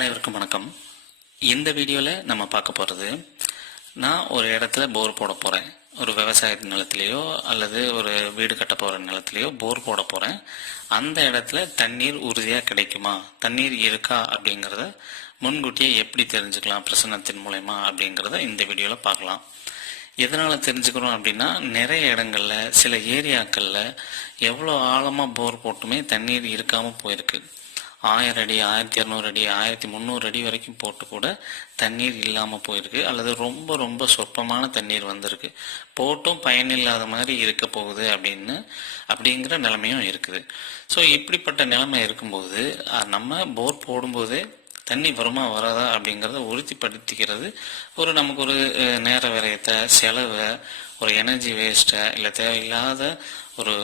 அனைவருக்கும் வணக்கம். இந்த வீடியோவில் நம்ம பார்க்க போகிறது நான் ஒரு இடத்துல போர் போட போகிறேன் ஒரு விவசாய நிலத்திலேயோ அல்லது ஒரு வீடு கட்ட போகிற நிலத்திலேயோ போர் போட போகிறேன் அந்த இடத்துல தண்ணீர் உறுதியாக கிடைக்குமா? தண்ணீர் இருக்கா அப்படிங்கிறத முன்கூட்டியே எப்படி தெரிஞ்சுக்கலாம்? பிரசனத்தின் மூலயமா அப்படிங்கிறத இந்த வீடியோவில் பார்க்கலாம். எதனால் தெரிஞ்சுக்கிறோம் அப்படின்னா நிறைய இடங்களில் சில ஏரியாக்களில் எவ்வளோ ஆழமாக போர் போட்டுமே தண்ணீர் இருக்காமல் போயிருக்கு. ஆயிரம் அடி ஆயிரத்தி இரநூறு அடி ஆயிரத்தி முந்நூறு அடி வரைக்கும் போட்டு கூட தண்ணீர் இல்லாமல் போயிருக்கு. அல்லது ரொம்ப ரொம்ப சொற்பமான தண்ணீர் வந்திருக்கு. போட்டும் பயனில்லாத மாதிரி இருக்க போகுது அப்படின்னு அப்படிங்கிற நிலைமையும் இருக்குது. ஸோ இப்படிப்பட்ட நிலைமை இருக்கும்போது நம்ம போர் போடும்போதே தண்ணி வருமா வராதா அப்படிங்கிறத உறுதிப்படுத்திக்கிறது ஒரு நமக்கு ஒரு நேர விரயத்தை செலவை ஒரு எனர்ஜி வேஸ்ட்டை இல்லை தேவையில்லாத ஒரு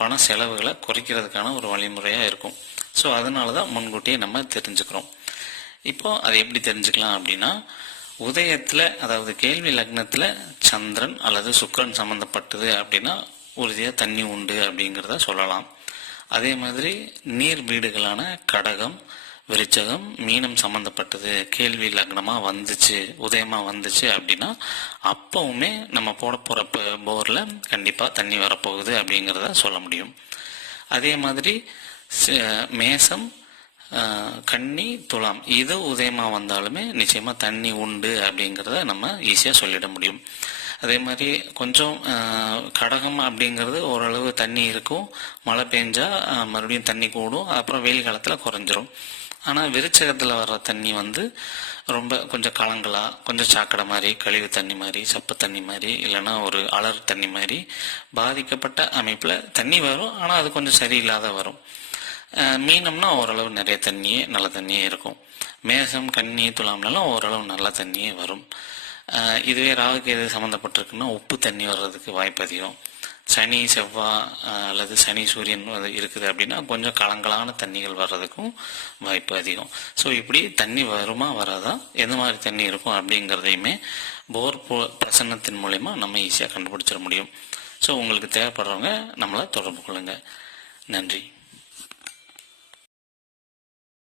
பண செலவுகளை குறைக்கிறதுக்கான ஒரு வழிமுறையாக இருக்கும். ஸோ அதனால தான் முன்கூட்டியே நம்ம தெரிஞ்சுக்கிறோம். இப்போ அதை எப்படி தெரிஞ்சுக்கலாம் அப்படின்னா உதயத்தில் அதாவது கேள்வி லக்னத்தில் சந்திரன் அல்லது சுக்கரன் சம்மந்தப்பட்டது அப்படின்னா உறுதியாக தண்ணி உண்டு அப்படிங்கிறத சொல்லலாம். அதே மாதிரி நீர் வீடுகளான கடகம் விருச்சகம் மீனம் சம்மந்தப்பட்டது கேள்வி லக்னமாக வந்துச்சு உதயமாக வந்துச்சு அப்படின்னா அப்போவுமே நம்ம போட போகிற போரில் கண்டிப்பாக தண்ணி வரப்போகுது அப்படிங்கிறத சொல்ல முடியும். அதே மாதிரி மேசம் கன்னி துலாம். இது உதயமாக வந்தாலுமே நிச்சயமாக தண்ணி உண்டு அப்படிங்கிறத நம்ம ஈஸியாக சொல்லிட முடியும். அதே மாதிரி கொஞ்சம் கடகம் அப்படிங்கிறது ஓரளவு தண்ணி இருக்கும். மழை பெஞ்சால் மறுபடியும் தண்ணி கூடும். அப்புறம் வெயில் காலத்தில் குறைஞ்சிரும். ஆனால் விருச்சகத்தில் வர்ற தண்ணி வந்து ரொம்ப கொஞ்சம் கலங்களா கொஞ்சம் சாக்கடை மாதிரி கழிவு தண்ணி மாதிரி சப்பு தண்ணி மாதிரி இல்லைன்னா ஒரு அலர் தண்ணி மாதிரி பாதிக்கப்பட்ட அமைப்பில் தண்ணி வரும். ஆனால் அது கொஞ்சம் சரியில்லாத வரும். மீனம்னா ஓரளவு நிறைய தண்ணியே நல்ல தண்ணியே இருக்கும். மேசம் கன்னி துலாம்னாலும் ஓரளவு நல்ல தண்ணியே வரும். இதுவே ராகுக்கு எது சம்மந்தப்பட்டிருக்குன்னா உப்பு தண்ணி வர்றதுக்கு வாய்ப்பு அதிகம். சனி செவ்வாய் அல்லது சனி சூரியன் இருக்குது அப்படின்னா கொஞ்சம் கலங்கலான தண்ணிகள் வர்றதுக்கும் வாய்ப்பு அதிகம். ஸோ இப்படி தண்ணி வருமா வராதா? எந்த மாதிரி தண்ணி இருக்கும் அப்படிங்கிறதையுமே போர் போ- பிரசன்னத்தின் மூலயமா நம்ம ஈஸியாக கண்டுபிடிச்சிட முடியும். ஸோ உங்களுக்கு தேவைப்படுறவங்க நம்மளை தொடர்பு கொள்ளுங்க. நன்றி.